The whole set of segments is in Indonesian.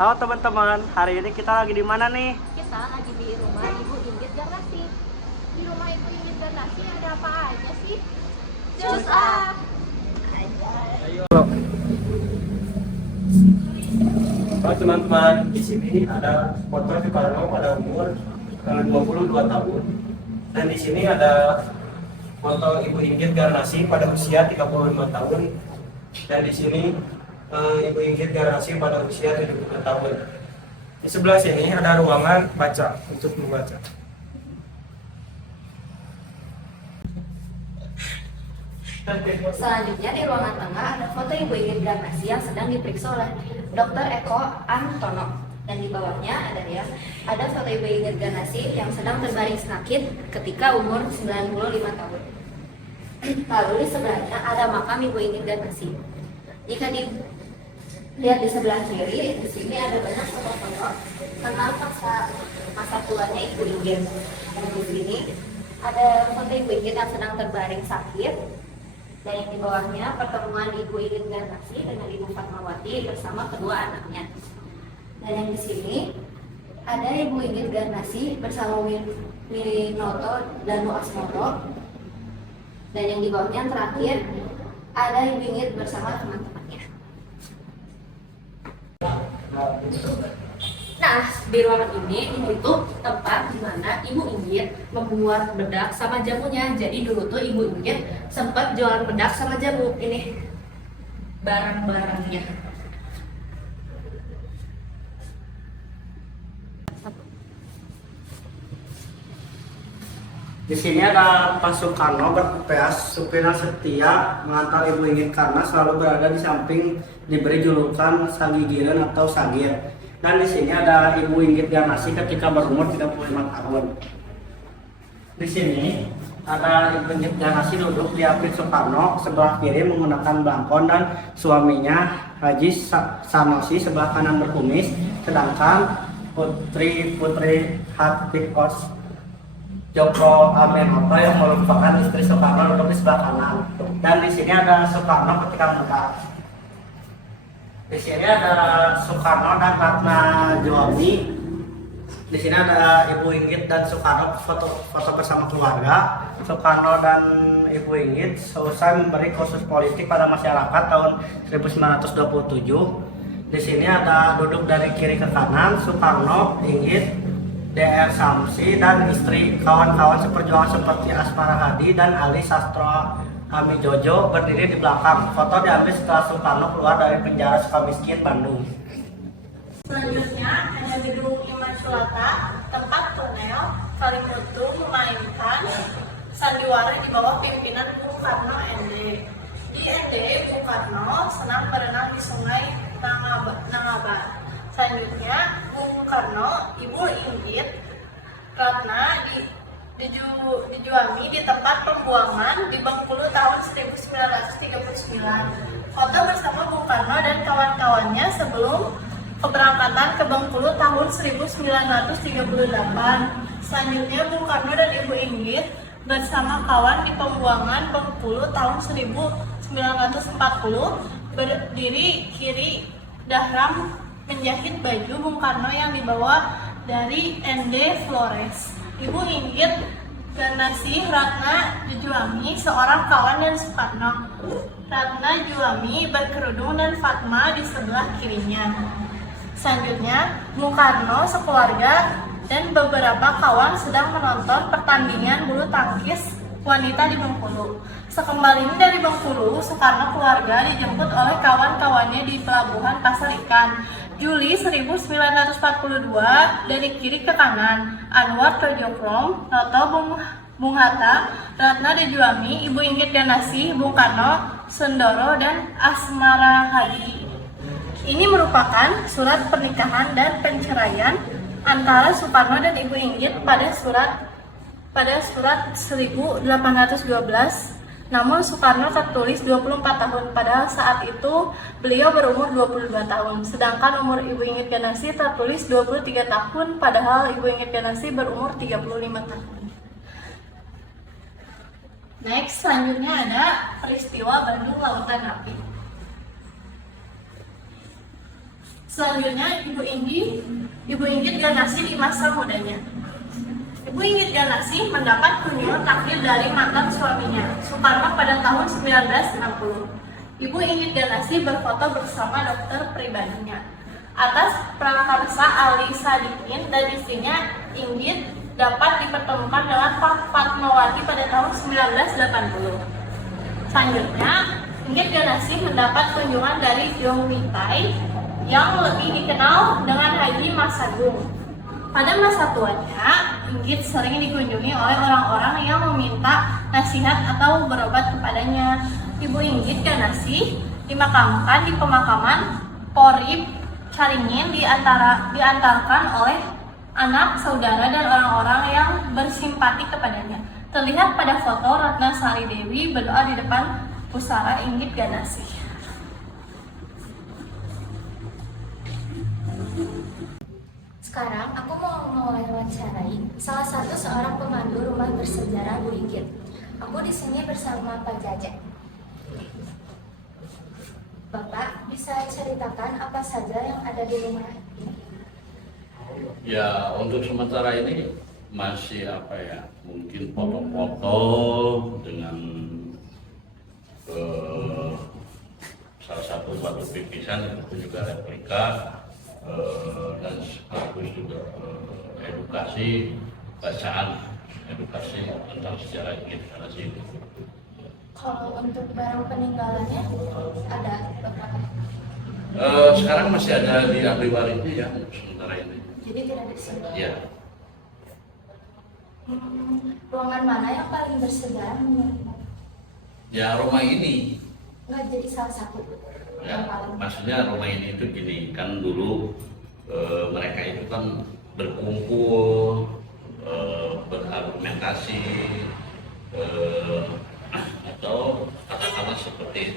Halo teman-teman, hari ini kita lagi di mana nih? Kita lagi di rumah Ibu Inggit Garnasi. Di rumah Ibu Inggit Garnasi ada apa aja sih? Cus ah! Halo. Halo teman-teman, di sini ada foto Soekarno pada umur 22 tahun. Dan di sini ada foto Ibu Inggit Garnasi pada usia 35 tahun. Dan di sini Ibu Inggit Garnasi pada usia 70 tahun. Di sebelah sini ada ruangan baca untuk membaca. Selanjutnya di ruangan tengah ada foto Ibu Inggit Garnasi yang sedang diperiksa oleh Dr. Eko Antono. Dan di bawahnya ada foto Ibu Inggit Garnasi yang sedang terbaring sakit ketika umur 95 tahun. Lalu di sebelahnya ada makam Ibu Inggit Garnasi. Jika dilihat di sebelah kiri, di sini ada banyak foto-foto tentang masa tuanya Ibu Inggit. Dan di sini ada foto Ibu Inggit yang sedang terbaring sakit. Dan yang di bawahnya pertemuan Ibu Inggit Garnasi dengan Ibu Fatmawati bersama kedua anaknya. Dan yang di sini ada Ibu Inggit Garnasi bersama Winoto dan Asmoro. Dan yang di bawahnya yang terakhir ada Ibu Inggit bersama teman-temannya. Nah, di ruangan ini itu tempat di mana Ibu Inggit membuat bedak sama jamunya. Jadi dulu tuh Ibu Inggit sempat jualan bedak sama jamu. Ini barang-barangnya. Di sini ada Pak Soekarno berpeas supir yang setia mengantar Ibu Inggit karena selalu berada di samping, diberi julukan Sagigireun atau Sagir. Dan di sini ada Ibu Inggit Garnasi ketika berumur 35 tahun. Di sini ada Ibu Inggit Garnasi duduk di apit Soekarno sebelah kiri menggunakan belangkon dan suaminya Haji Sanosi sebelah kanan berkumis, sedangkan putri Hatikos Joko Amenoto yang merupakan istri Soekarno duduk di sebelah kanan. Dan di sini ada Soekarno ketika muda. Di sini ada Soekarno dan Ratna Juwami. Di sini ada Ibu Inggit dan Soekarno foto bersama keluarga. Soekarno dan Ibu Inggit selesai memberi kursus politik pada masyarakat tahun 1927. Di sini ada duduk dari kiri ke kanan Soekarno, Inggit, DR Samsi dan istri, kawan-kawan seperjuangan seperti Asmara Hadi dan Ali Sastro Ami Jojo berdiri di belakang. Foto diambil setelah Soekarno keluar dari penjara Sukamiskin, Bandung. Selanjutnya ada gedung Immaculata, tempat Tunel Kalimutu memainkan sandiwara di bawah pimpinan Bung Karno ND. Di ND, Bung Karno senang berenang di sungai Nangaban. Selanjutnya, Bung Karno, Ibu Inggit, Ratna dijuami di tempat pembuangan di Bengkulu tahun 1939. Foto bersama Bung Karno dan kawan-kawannya sebelum keberangkatan ke Bengkulu tahun 1938. Selanjutnya, Bung Karno dan Ibu Inggit bersama kawan di pembuangan Bengkulu tahun 1940, berdiri kiri Dahram menjahit baju Bung Karno yang dibawa dari ND Flores. Ibu Inggit Garnasi Ratna Juwami seorang kawan dan Soekarno. Ratna Juwami berkerudung dan Fatma di sebelah kirinya. Selanjutnya, Bung Karno sekeluarga dan beberapa kawan sedang menonton pertandingan bulu tangkis wanita di Bengkulu. Sekembalinya dari Bengkulu, Soekarno keluarga dijemput oleh kawan-kawannya di pelabuhan Pasar Ikan. Juli 1942, dari kiri ke kanan, Anwar Tojokrom, Noto Bung Hatta, Ratna Dejuami, Ibu Inggit Garnasi, Bung Karno, Sundoro, dan Asmara Hadi. Ini merupakan surat pernikahan dan perceraian antara Soekarno dan Ibu Inggit pada surat 1812. Namun Soekarno tertulis 24 tahun, padahal saat itu beliau berumur 22 tahun. Sedangkan umur Ibu Inggit Garnasi tertulis 23 tahun, padahal Ibu Inggit Garnasi berumur 35 tahun. Next, selanjutnya ada peristiwa Bandung Lautan Api. Selanjutnya, Ibu Inggit Ganassi di masa mudanya. Ibu Inggit Ganassi mendapat kunjungan takhir dari mantan suaminya, Soekarno pada tahun 1960. Ibu Inggit Ganassi berfoto bersama dokter pribadinya. Atas prakarsa Ali Sadikin dan istrinya, Inggit dapat dipertemukan dengan Pak Fatmawati pada tahun 1980. Selanjutnya, Inggit Ganassi mendapat kunjungan dari Jong Mitai yang lebih dikenal dengan Haji Masagung. Pada masa tuanya, Inggit sering dikunjungi oleh orang-orang yang meminta nasihat atau berobat kepadanya. Ibu Inggit Ganassi dimakamkan di pemakaman Porib Caringin diantarkan oleh anak, saudara, dan orang-orang yang bersimpati kepadanya. Terlihat pada foto Ratna Sari Dewi berdoa di depan pusara Inggit Ganassi. Sekarang aku mau mewawancarai salah satu seorang pemandu rumah bersejarah Bu Inggit. Aku di sini bersama Pak Jajak. Bapak bisa ceritakan apa saja yang ada di rumah ini? Ya, untuk sementara ini masih mungkin foto-foto dengan salah satu batu pipisan itu juga replika, dan sekaligus juga edukasi bacaan edukasi tentang sejarah Inggit Ganassi. Kalau untuk barang peninggalannya ada Bapak? Sekarang masih ada di ahli warisnya ya untuk sementara ini. Jadi tidak di sini. Ya. Ruangan mana yang paling bersejarah menurut? Ya, rumah ini. Nggak jadi salah satu yang Ya, paling. maksudnya rumah ini itu gini, kan dulu mereka itu kan berkumpul, berargumentasi, atau katakanlah seperti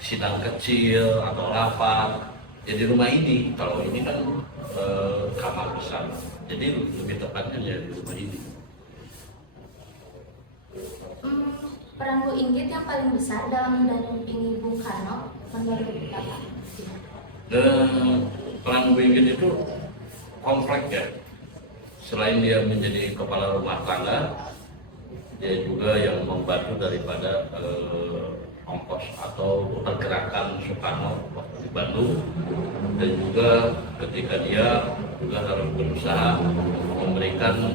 sidang kecil atau rapat. Jadi rumah ini, kalau ini kan kamar besar, jadi lebih tepatnya ya di rumah ini. Peran Bu Inggit yang paling besar dalam mendampingi Bung Karno menurut Bapak? Peran Bu Inggit itu kompleks ya. Selain dia menjadi kepala rumah tangga, dia juga yang membantu daripada ongkos atau pergerakan Soekarno waktu di Bandung, dan juga ketika dia juga harus berusaha memberikan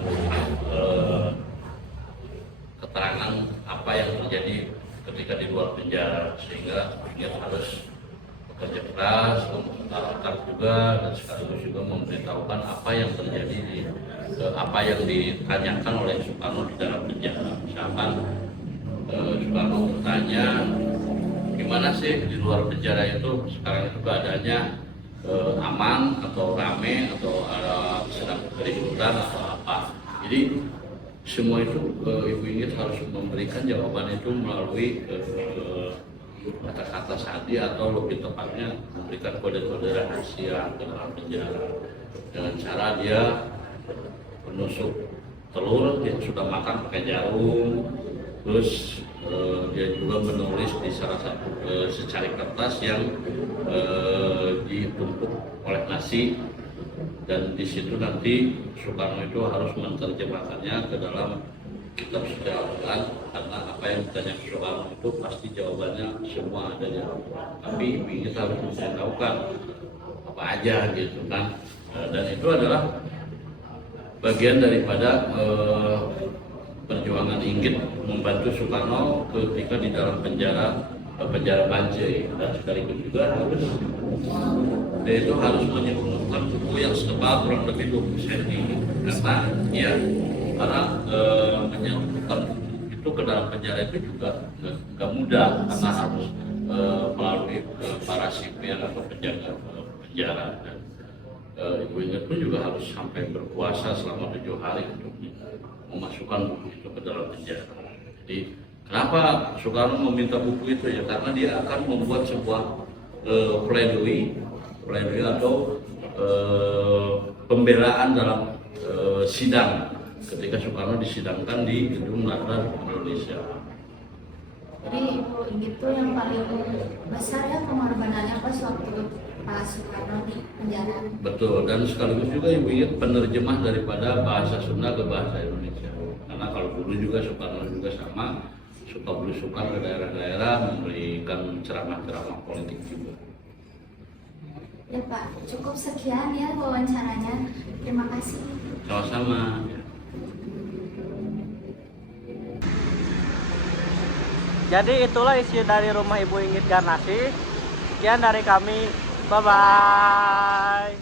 keterangan apa yang terjadi ketika di luar penjara, sehingga dia harus bekerja keras, mempertahankan juga, dan sekaligus juga memberitahukan apa yang terjadi apa yang ditanyakan oleh Soekarno di dalam penjara. Misalkan Soekarno bertanya, gimana sih di luar penjara itu sekarang itu keadaannya, aman atau rame atau sedang keributan atau apa. Jadi semua itu Ibu Inggit harus memberikan jawaban itu melalui kata-kata sandi, atau lebih tepatnya memberikan kode-kode rahasia ke dalam penjara dengan cara dia menusuk telur yang sudah makan pakai jarum. Terus dia juga menulis di salah satu secari kertas yang ditumpuk oleh nasi, dan di situ nanti Soekarno itu harus menerjemahkannya ke dalam kitab sejarah Al-Quran, karena apa yang ditanya ke Soekarno itu pasti jawabannya semua ada di Al-Quran, tapi kita harus memberitahukan apa aja gitu kan. Dan itu adalah bagian daripada perjuangan Inggit membantu Soekarno ketika di dalam penjara Banjai, dan sekaligus juga dia itu harus menyembunyikan buku yang setebal kurang lebih 20 cm, karena menyembunyikan buku itu ke dalam penjara itu juga nggak mudah, karena harus melalui para sipir atau penjaga penjara. Dan Ibu Inggit pun juga harus sampai berpuasa selama 7 hari untuk memasukkan buku itu ke dalam penjara. Jadi kenapa Soekarno meminta buku itu ya, karena dia akan membuat sebuah pledoi atau pembelaan dalam sidang ketika Soekarno disidangkan di Gedung Nahdlatul Indonesia. Jadi Ibu Inggit itu yang paling besar ya pengorbanannya pas waktu Pak Soekarno di penjara. Betul, dan sekaligus juga Ibu ingat penerjemah daripada bahasa Sunda ke bahasa Indonesia. Karena kalau dulu juga Soekarno juga sama, suka belusukan ke daerah-daerah memberikan ceramah-ceramah politik juga. Ya Pak, cukup sekian ya wawancaranya. Terima kasih. Sama-sama. Jadi itulah isi dari rumah Ibu Inggit Garnasi. Sekian dari kami. Bye-bye.